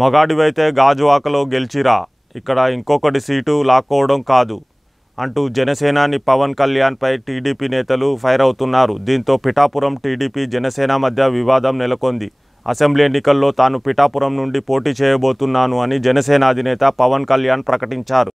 మగాడివైతే గాజువాకలో గెలిచిరా, ఇక్కడ ఇంకొకటి సీటు లాక్కోవడం కాదు అంటూ జనసేనాని పవన్ కళ్యాణ్పై టీడీపీ నేతలు ఫైర్ అవుతున్నారు. దీంతో పిఠాపురం టీడీపీ జనసేన మధ్య వివాదం నెలకొంది. అసెంబ్లీ ఎన్నికల్లో తాను పిఠాపురం నుండి పోటీ చేయబోతున్నాను అని జనసేన అధినేత పవన్ కళ్యాణ్ ప్రకటించారు.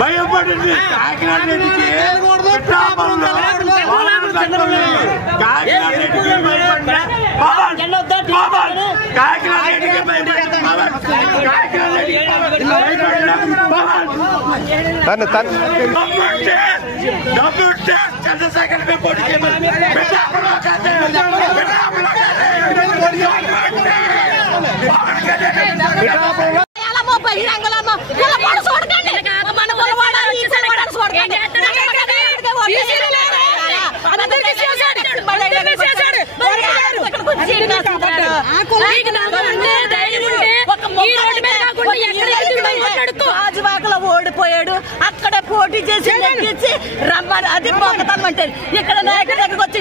భయపడింది చంద్రశేఖర్ గాజువాకలో ఓడిపోయాడు, అక్కడ పోటీ చేసి రమ్మని అది పోకతమ్మంటే ఇక్కడ నాయకుడి దగ్గరకు వచ్చి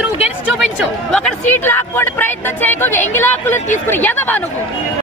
నువ్వు గెలిచి చూపించు. ఒక సీట్ లాక్కోండి ప్రయత్నం చేయకు, ఎంగిలాక్కులు తీసుకుని ఎదవా నువ్వు.